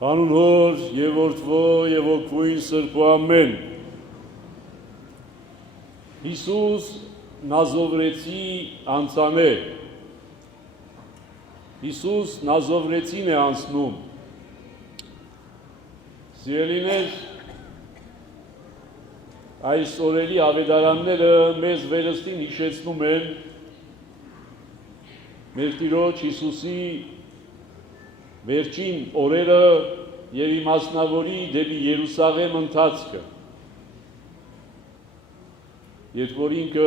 Հանուն Հոր և Որդվո և Հոգվույն Սրբո ամեն։ Հիսուս Նազովրեցի անցան է։ Հիսուս Նազովրեցին է անցնում։ Սիրելիներ, այս օրերի ավետարանները մեզ վերստին հիշեցնում են մեր Տիրոջ Հիսուսի վերջին օրերը և իմաստնավորի դեպի Երուսաղեմ ընթացքը, երբ որ ինքը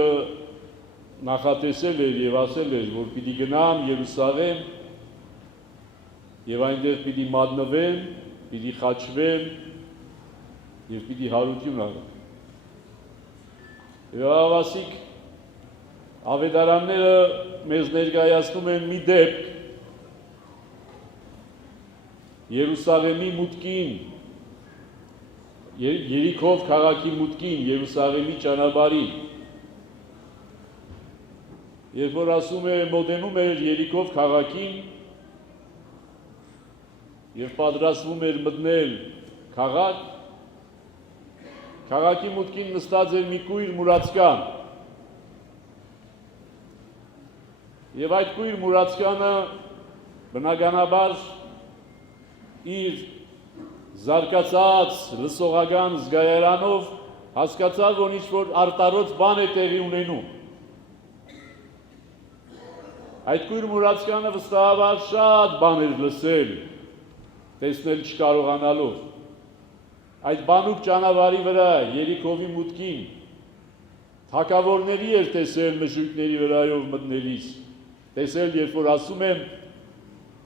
նախատեսել էր և ասել էր, որ պիտի գնամ Երուսաղեմ և այնտեղ պիտի մատնվեմ, պիտի խաչվեմ և պիտի հարություն անեմ։ Եվ ավասիկ ավետարանները մեզ ներկայացնում են մի դեպք Երուսաղեմի մուտքին, Երիքով քաղաքի մուտքին, Երուսաղեմի ճանապարհին, երբ որ ասում է մոտենում էր Երիքով քաղաքին և պատրաստվում էր մտնել քաղաք, քաղաքի մուտքին նստած էր մի կույր մուրացկան, և այդ կույր մուրացկանը բնականաբար իր զարգացած լսողական զգայարանով հասկացավ, որ ինչ-որ արտարոց բան է տեղի ունենում։ Այդ կույր մուրացկանը վստահաբար շատ բան էր լսել, տեսնել չկարողանալով։ Այդ բանուկ ճանապարհի վրա, Երիքովի մուտքին, թագավորների էր տեսել մժույթների վրայով մտնելիս, տեսել, երբ որ ասում եմ,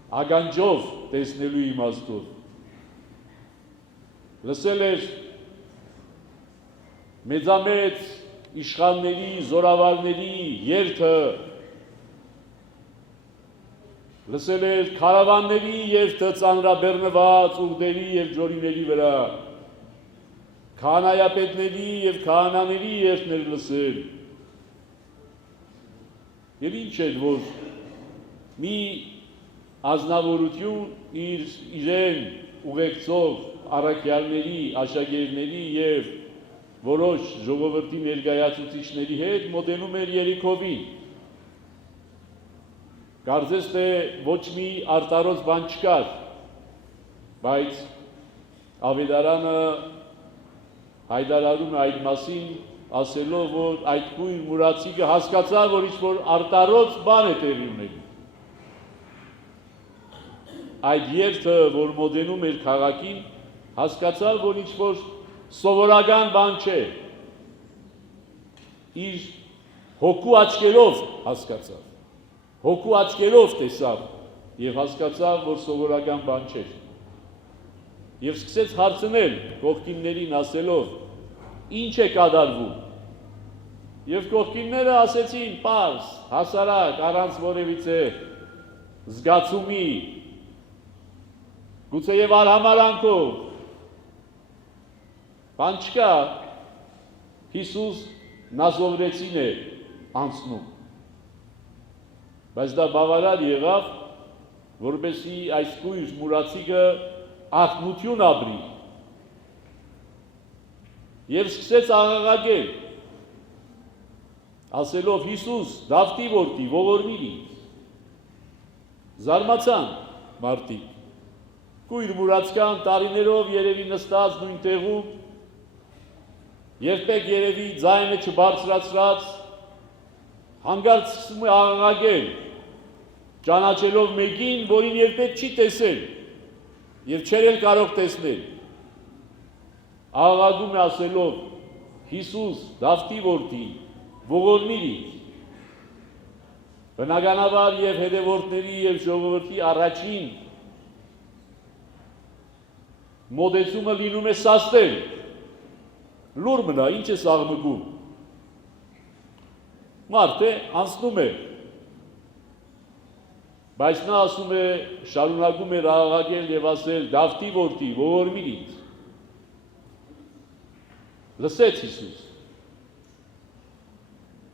ագանջով տեսնելու իմաստով։ Լսել էր մեծամեծ իշխանների, զորավարների երթը, լսել էր քարավանների երթը ծանրաբեռնված ուղտերի և ջորիների վրա, քահանայապետների և քահանաների երթներ լսել։ Եվ ինչ էր, որ մի ազնվորություն իրեն ուղեկցող առաքյալների, աշակերտների և որոշ ժողովրդի ներկայացուցիչների հետ մոտենում էր Երիքովին։ Կարծես թե ոչ մի արտարոց բան չկար, բայց ավետարանը հայտարարում է այդ մասին, ասելով, որ այդ կույր մուրացիկը հասկացավ, որ ինչ-որ արտարոց բան է տեղի ունենում։ Այդ երթը, որ մոտենում էր քաղաքին, հասկացավ, որ ինչ-որ սովորական բան չէ։ Իր հոգու աչքերով հասկացավ, հոգու աչքերով տեսավ և հասկացավ, որ սովորական բան չէր։ Եվ սկսեց հարցնել կողքիններին ասելով, ինչ է կատարվում։ Եվ կողքինները ասեցին, պարզ, հասարակ, առանց որևիցե զգացումի, գուցե և արհամարանքով, բան չկա, Հիսուս Նազովրեցին է անցնում։ Բայց դա բավարար եղավ, որպեսզի այս կույր մուրացիկը արթնություն ապրի և սկսեց աղաղակել, ասելով Հիսուս, Դավթի որդի, ողորմիր ինձ։ Զարմացան մարդիկ, կույր մուրացկան տարիներով երևի նստած նույն տեղում, երբեք երևի ձայնը չբարձրացրած, հանկարծ սկսում է աղաղակել, ճանաչելով մեկին, որին երբեք չի տեսել և չէր էլ կարող տեսնել։ Աղաղակում է ասելով, Հիսուս, Դավթի որդի, ողորմիր ինձ։ Բնականաբար և հետևորդների և ժողովրդի առաջին մոտեցումը լինում է սաստել, լուր մնա, ինչ ես աղմկում։ Մարդ է, անցնում է, բայց նա ասում է, շարունակում էր աղաղակել և ասել, Դավթի որդի, ողորմիր ինձ։ Լսեց Հիսուս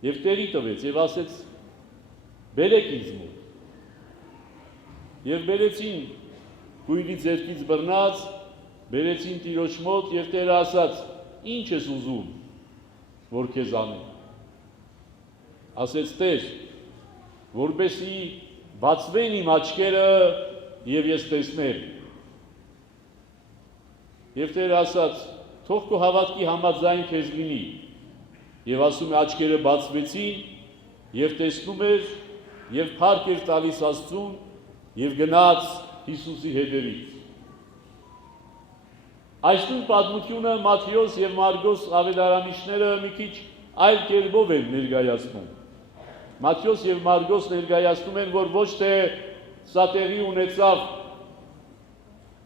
և տերի տվեց և ասեց, բերեք ինձ մոտ։ Եվ բերեցին կույրի ձեռքից բռնած, բերեցին Տիրոջ մոտ եւ Տերը ասաց. «Ինչ ես ուզում, որ քեզ անեմ»։ Ասեց Տեր, որպեսզի բացվեն իմ աչքերը եւ ես տեսնեմ։ Եվ Տերը ասաց. «Թող քո հավատքի համաձայն քեզ լինի»։ Եվ ասում է աչքերը բացվեցին եւ տեսնում էր եւ փառք էր տալիս Աստծուն եւ գնաց Հիսուսի հետևից։ Այսօր պատմությունը Մատթեոս եւ Մարգոս ավետարանիչները մի քիչ այլ կերպով են ներկայացնում։ Մատթեոս եւ Մարգոս ներկայացնում են, որ ոչ թե սա տեղի ունեցավ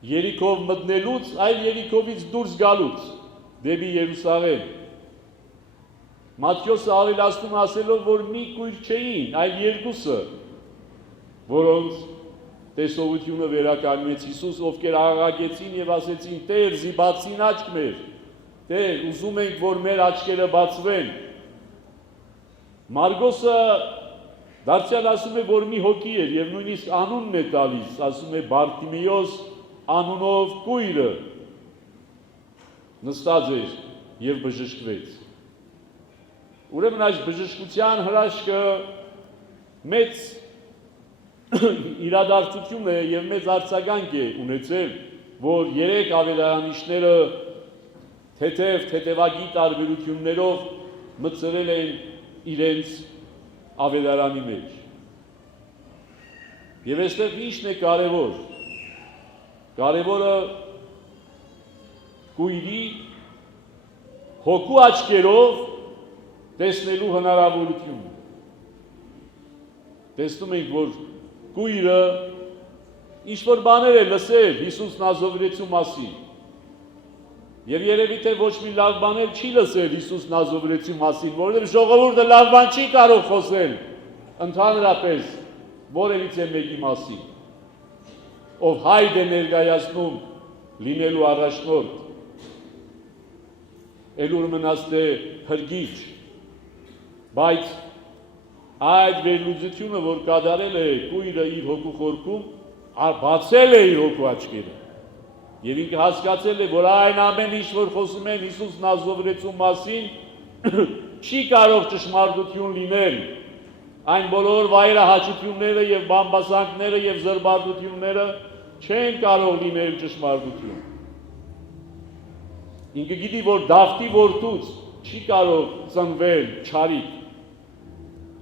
Երիքով մտնելուց, այլ Երիքովից դուրս գալուց դեպի Երուսաղեմ։ Մատթեոսը ավելացնում ասելով, որ մի կույր չէին, այլ երկուսը, որոնց տեսողությունը վերականգնեց Հիսուս, ովքեր աղաղակեցին եւ ասեցին. «Տեր, զիբացին աչք մեր, Տեր, ուզում ենք, որ մեր աչքերը բացվեն»։ Մարգոսը դարձյալ ասում է, որ մի հոգի էր եւ նույնիսկ անունն է տալիս, ասում է Բարտիմեոս անունով կույրը նստած էր եւ բժշկվեց։ Ուրեմն այս բժշկության հրաշքը մեծ իրադարձություն է եւ մեծ արձագանք է ունեցել, որ երեք ավետարանիչները թեթևագի տարբերություններով մտցրել են իրենց ավետարանի մեջ։ Եվ այստեղ ի՞նչն է կարևոր։ Կարևորը կույրի հոգու աչքերով տեսնելու հնարավորությունը։ Տեսնում ենք, որ կույրը ինչ-որ բաներ է լսել Հիսուս Նազովրեցու մասին։ Եվ երևի թե ոչ մի լավ բաներ չի լսել Հիսուս Նազովրեցու մասին, որովհետև ժողովուրդը լավ բան չի կարող խոսել ընդհանրապես որևիցե մեկի մասին, ով հայտ է ներկայացնում լինելու առաջնորդ, Էլուր մնաց թե հրգիչ, բայց այդ վերլուծությունը, որ կատարել է կույրը իր հոգու խորքում, բացել է իր հոգու աչքերը։ Եվ ինքը հասկացել է, որ այն ամեն ինչ, որ խոսում են Հիսուս Նազովրեցու մասին, չի կարող ճշմարտություն լինել։ Այն բոլոր վայրահաճությունները եւ բամբասանքները եւ զրբարտությունները չեն կարող լինել ճշմարտություն։ Ինքը գիտի, որ Դավթի որդուց չի կարող ծնվել չարիք։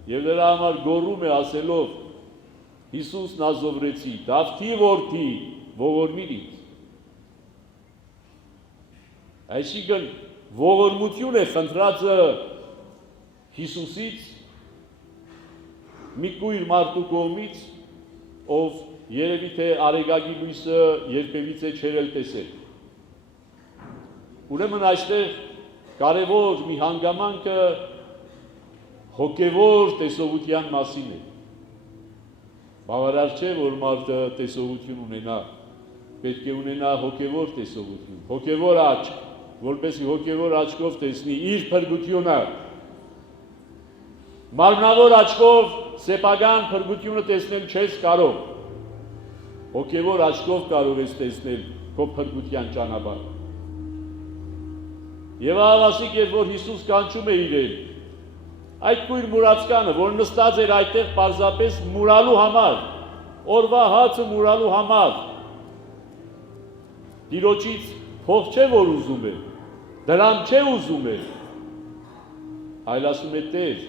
Եվ դրա համար գոռում է ասելով. Հիսուս Նազովրեցի, Դավթի որդի, ողորմիր ինձ։ Այսինքն ողորմություն է խնդրածը Հիսուսից մի կույր մարդու կողմից, ով երևի թե արեգակի լույսը երբևիցե չէր էլ տեսել։ Ուրեմն այստեղ կարևոր մի հանգամանքը հոգևոր տեսողության մասին է։ Բավարար չէ, որ մարդը տեսողություն ունենա, պետք է ունենա հոգևոր տեսողություն, հոգևոր աչք, որպեսզի հոգևոր աչքով տեսնի իր փրկությունը։ Մարմնավոր աչքով սեփական փրկությունը տեսնել չես կարող։ Հոգևոր աչքով կարող ես տեսնել քո փրկության ճանապարհը։ Եվ ահավասիկ էր, որ Հիսուս կանչում է իրեն։ Այդ կույր մուրացկանը, որ նստած էր այդտեղ պարզապես մուրալու համար, օրվա հացը մուրալու համար, Տիրոջից փող չէ, որ ուզում է, դրամ չէ ուզում է, այլ ասում է Տեր,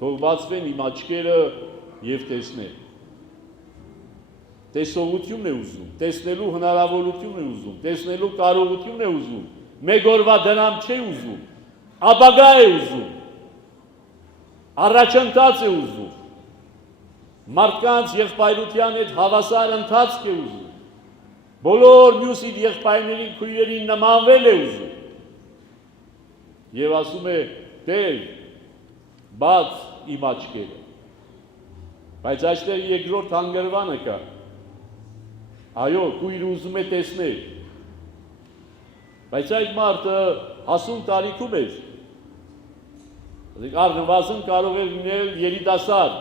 թող բացվեն իմ աչքերը եւ տեսնեմ։ Տեսողություն է ուզում, տեսնելու հնարավորություն է ուզում, տեսնելու կարողություն է ուզում, մեկ օրվա դրամ չէ ուզում, ապագա է ուզում, առաջընթաց է ուզում, մարդկանց եղբայրության հետ հավասար ընթացք է ուզում, բոլոր մյուս իր եղբայրներին քույրերին նմանվել է ուզում։ Եվ ասում է Տեր, բաց իմ աչքերը։ Բայց այստեղ երկրորդ հանգրվանը կա։ Այո, կույրը ուզում է տեսնել։ Բայց այդ մարդը հասուն տարիքում էր։ Առնվազն կարող էր լինել երիտասարդ։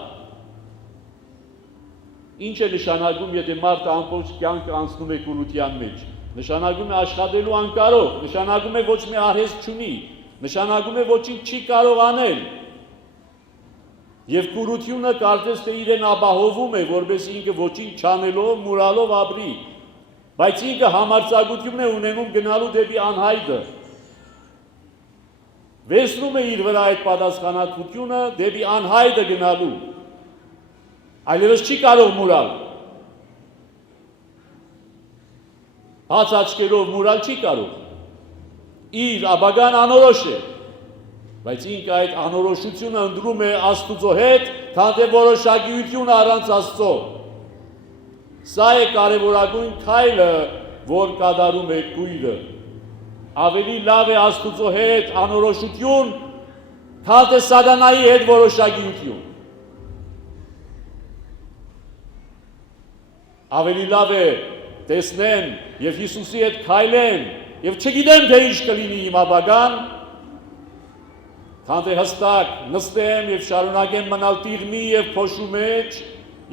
Ինչ է նշանակում, եթե մարդը ամբողջ կյանքը անցնում է կուրության մեջ։ Նշանակում է աշխատելու անկարող, նշանակում է ոչ մի արհեստ չունի, նշանակում է ոչինչ չի կարող անել։ Եվ կուրությունը կարծես թե իրեն ապահովում է, որպես ինքը ոչինչ չանելով, մուրալով ապրի, բայց ինքը համարձակություն է ունենում գնալու դեպի անհայտը։ Վերցնում է իր վրա այդ պատասխանատվությունը դեպի անհայտը գնալու, այլևս չի կարող մուրալ։ Բաց աչքերով մուրալ չի կարող։ Իր ապագան անորոշ է, բայց ինքը այդ անորոշությունը ընտրում է Աստուծո հետ, քան թե որոշակիությունը առանց Աստծո։ Սա է կարևորագույն քայլը, որ կատարում է կույրը։ Ավելի լավ է Աստուծո հետ անորոշություն, քան թե սատանայի հետ որոշակիություն։ Ավելի լավ է տեսնեն եւ Հիսուսի հետ քայլեն եւ չգիտեմ թե ինչ կլինի իմ ապագան, քան թե հստակ նստեմ եւ շարունակեմ մնալ տիղմի եւ փոշու մեջ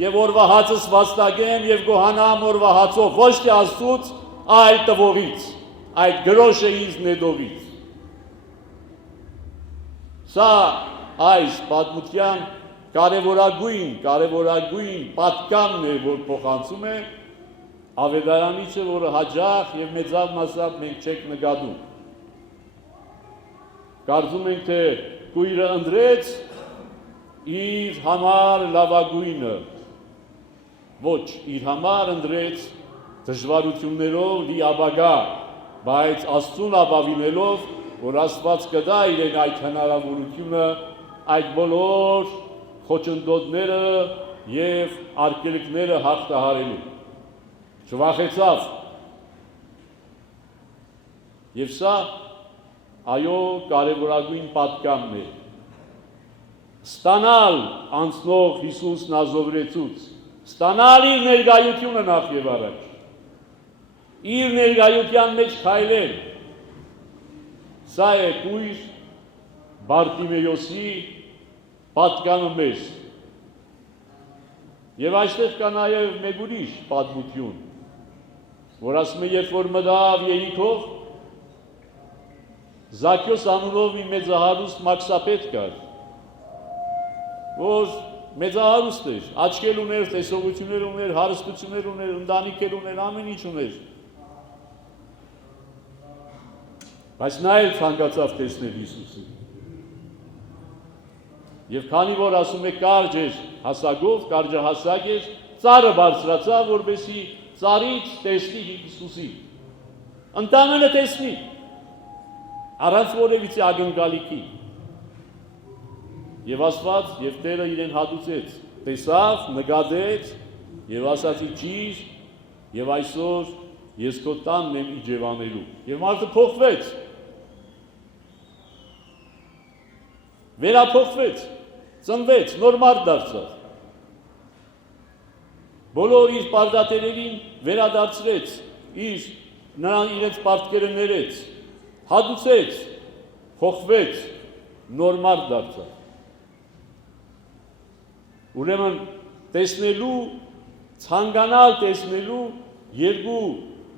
եւ օրվա հացս վաստակեմ եւ գոհանամ օրվա հացով, ոչ թե Աստծուց, այլ տվողից, այդ գրոշը ինձ նետողից։ Սա այս պատմության կարևորագույն պատկամն է, որ փոխանցում է ավետարանիչը, որը հաճախ եւ մեծավ մասամբ մենք չենք նկատում։ Կարծում ենք, թե կույրը ընտրեց իր համար լավագույնը, ոչ, իր համար ընտրեց դժվարություններով լի ապագա, բայց Աստծուն ապավինելով, որ Աստված կտա իրեն այդ հնարավորությունը, այդ բոլոր խոչընդոտները եւ արգելքները հաղթահարելու։ Չվախեցավ։ Եվ սա այո կարևորագույն պատկամն է։ Ստանալ անցնող Հիսուս Նազովրեցուց, ստանալ իր ներկայությունը նախ եւ առաջ։ Իր ներկայության մեջ քայլել։ Սա է կույր Բարտիմեոսի պատկանը մեզ։ Եվ այստեղ կա նաև մեկ ուրիշ պատմություն, որ ասում է, երբ որ մտավ Երիքով, Զաքյոս անունով մի մեծահարուստ մաքսապետ կար, որ մեծահարուստ էր, աչքեր ուներ, տեսողություններ ուներ, հարստություններ ուներ, ընտանիքեր ուներ, ամեն ինչ ուներ։ Բայց նա էլ ցանկացավ տեսնել Հիսուսին։ Եվ քանի որ ասում է կարճ էր հասակով, կարճահասակ էր, ծառը բարձրացավ, որպեսզի ծառից տեսնի Հիսուսին։ Ընդամենը տեսնի, առանց որևիցե ակնկալիքի։ Եվ Աստված եւ Տերը իրեն հատուցեց, տեսավ, նկատեց եւ ասացի ճիշտ, եւ այսօր ես քո տանն եմ իջևանելու։ Եվ մարդը փոխվեց։ Վերափոխվեց, ծնվեց, նոր մարդ դարձավ։ Բոլոր իր պարտադերերին վերադարձրեց, նրան իրենց պարտքերը ներեց, հատուցեց, փոխվեց, նոր մարդ դարձավ։ Ուրեմն տեսնելու, ցանկանալ տեսնելու երկու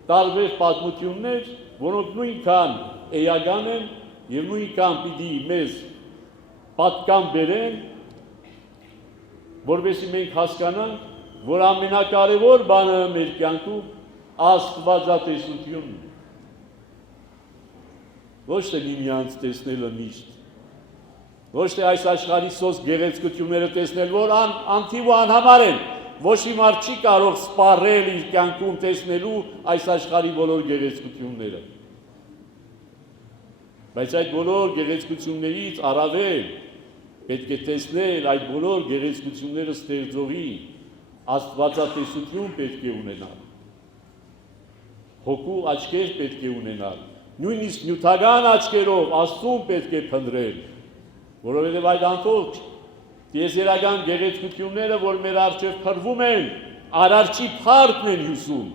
տարբեր պատմություններ, որոնք նույնքան էական են եւ նույնքան պիտի մեզ պատկան բերեն, որովհետեւ մենք հասկանանք, որ ամենակարևոր բանը մեր կյանքում աստվածատեսությունն է։ Ոչ թե միմյանց տեսնելը միշտ, ոչ թե այս աշխարհի սոս գեղեցկությունները տեսնել, որ անթիվ ու անհամար են, ոչ մի մարդ չի կարող սպառել իր կյանքում տեսնելու այս աշխարհի բոլոր գեղեցկությունները։ Բայց այդ բոլոր գեղեցկություններից առավել պետք է տեսնել այդ բոլոր գեղեցկությունները ստեղծողի աստվածատեսություն պետք է ունենալ։ Հոգու աչքեր պետք է ունենալ։ Նույնիսկ նյութական աչքերով Աստծուն պետք է փնտրել, որովհետև այդ անթոք տիեզերական գեղեցկությունները, որ մեր առջև փռվում են, արարչի փառքն են հյուսում։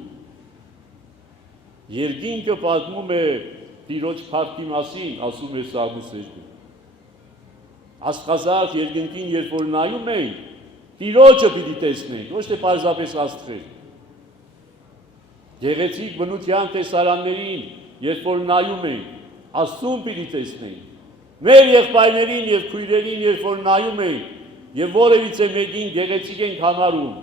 Երկինքը պատմում է Տիրոջ փառքի մասին, ասում է Սաղմոս 2։ Աստղազարդ երկնքին, երբ որ նայում ենք, Տիրոջը պիտի տեսնենք, ոչ թե պարզապես Աստղեր։ Գեղեցիկ բնության տեսարաններին, երբ որ նայում ենք, Աստծուն պիտի տեսնենք։ Մեր եղբայրներին եւ քույրերին, երբ որ նայում ենք, եւ որևիցե մեկին գեղեցիկ ենք համարում,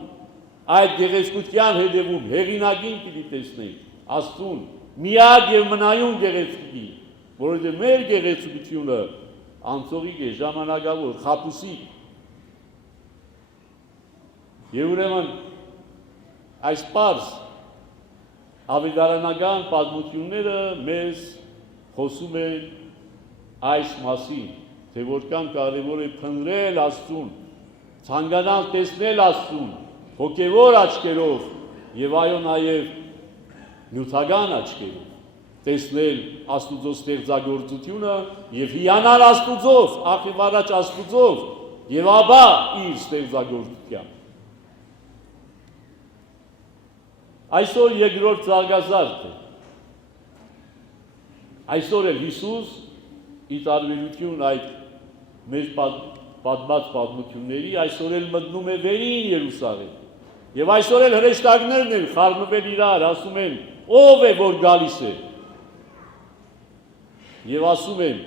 այդ գեղեցկության հետևում հեղինակին պիտի տեսնենք, Աստծուն, միակ եւ մնայուն գեղեցիկի, որովհետեւ մեր գեղեցկությունը անցողիկ է, ժամանակավոր, խաբուսիկ։ Եվ ուրեմն այս պարզ ավետարանական պատմությունները մեզ խոսում են այս մասին, թե որքան կարևոր է փնտրել Աստծուն, ցանկանալ տեսնել Աստծուն, հոգևոր աչքերով եւ այո նաեւ նյութական աչքերով, տեսնել Աստուծո ստեղծագործությունը եւ հիանալ Աստուծով, ախիվ առաջ Աստուծով եւ ապա իր ստեղծագործությամբ։ Այսօր երկրորդ զարգազարդ է։ Այսօր էլ Հիսուս ի տարբերություն այդ մեր պատմած պատմությունների, այսօր էլ մտնում է վերին Երուսաղեմ։ Եվ այսօր էլ հրեշտակներն են խառնվել իրար, ասում են, ով է որ գալիս է։ Եվ ասում են,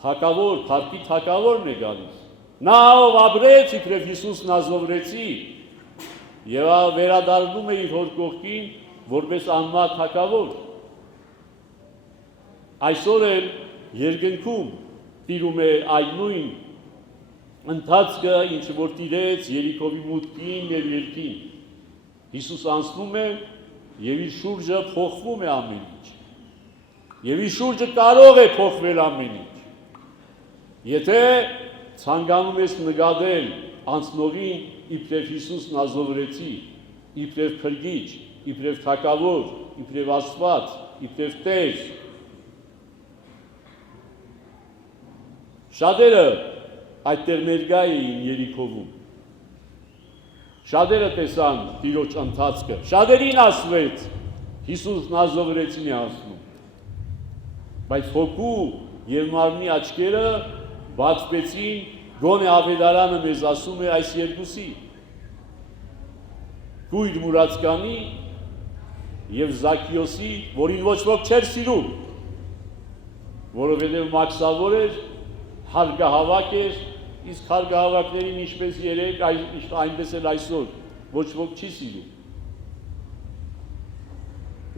թագավոր, փառքի թագավորն է գալիս։ Նա ով ապրեց իբրև Հիսուս Նազովրեցի, եւ վերադառնում է իր հոր կողքին որպես անմար թագավոր։ Այսօր էլ երկնքում տիրում է այդ նույն ընթացքը, ինչ որ տիրեց Երիքովի մուտքին եւ ելքին։ Հիսուս անցնում է եւ իր շուրջը փոխվում է ամեն ինչ։ Եվ իր շուրջը կարող է փոխվել ամեն ինչ։ Եթե ցանկանում ես նկատել անցնողին իբրև Հիսուս Նազովրեցի, իբրև փրկիչ, իբրև թագավոր, իբրև Աստված, իբրև Տեր։ Շատերը այդտեղ ներկա էին Երիքովում։ Շատերը տեսան Տիրոջ ընթացքը։ Շատերին ասվեց Հիսուս Նազովրեցին է ասում։ Բայց հոգու եւ մարմնի աչքերը բացվեցին, գոնե ավետարանը մեզ ասում է այս երկուսի։ Կույր Մուրացկանի եւ Զաքիոսի, որին ոչ ոք չէր սիրում, որովհետեւ մաքսավոր էր, հարգահավաք էր, իսկ հարգահավաքներին ինչպես երեք, այնպես էլ այսօր ոչ ոք չի սիրում։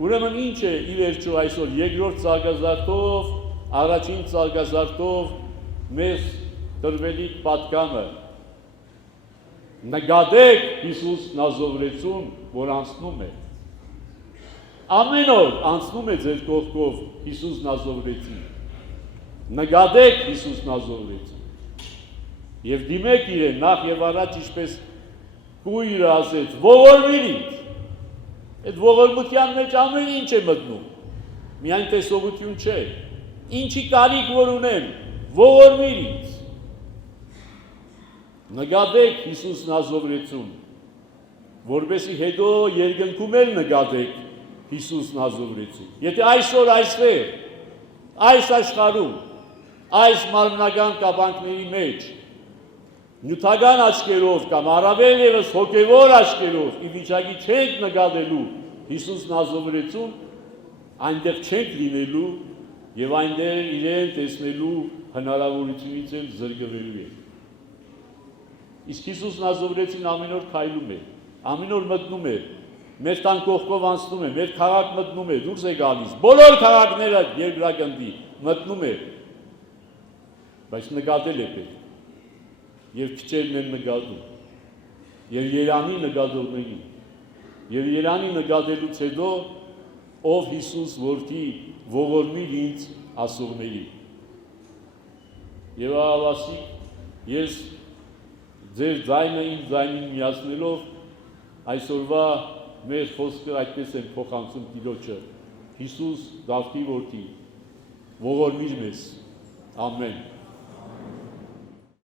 Ուրեմն ինչ է ի վերջո այսօր երկրորդ զարգազարդով, առաջին զարգազարդով մեզ տրվելիք պատկանը։ Նկատեք Հիսուս Նազովրեցուն, որ անցնում է։ Ամեն օր անցնում է ձեր կողքով Հիսուս Նազովրեցին։ Նկատեք Հիսուս Նազովրեցին։ Եվ դիմեք իրեն նախ եւ առաջ ինչպես կույրը ասեց, ողորմիրից։ Այդ ողորմության մեջ ամեն ինչ է մտնում։ Միայն տեսողություն չէ։ Ինչի կարիք որ ունեմ, ողորմիրից։ Նկատեք Հիսուս Նազովրեցուն, որպեսզի հետո երկնքում էլ նկատեք Հիսուս Նազովրեցին։ Եթե այսօր այստեղ, այս աշխարհում, այս մարմնական կապանքների մեջ նյութական աչքերով կամ առավել ևս հոգևոր աչքերով ի վիճակի չենք նկատելու Հիսուս Նազովրեցուն, այնտեղ չենք լինելու եւ այնտեղ իրեն տեսնելու հնարավորությունից էլ զրկվելու ենք։ Իսկ Հիսուս Նազովրեցին ամեն օր քայլում է, ամեն օր մտնում է, մեր տան կողքով անցնում է, մեր քաղաք մտնում է, դուրս է գալիս, բոլոր քաղաքները երկրագնդի մտնում է, բայց նկատել է պետք։ Եվ քչերն են նկատում, եւ Երանի նկատողներին, եւ Երանի նկատելուց հետո ով Հիսուս որդի ողորմիր ինձ ասողների։ Եվ ավասիկ, ես ձեր ձայնը ինձ ձայնին միացնելով այսօրվա մեր խոսքը այդպես են փոխանցում Տիրոջը, Հիսուս Դավթի որդի, ողորմիր մեզ, ամեն։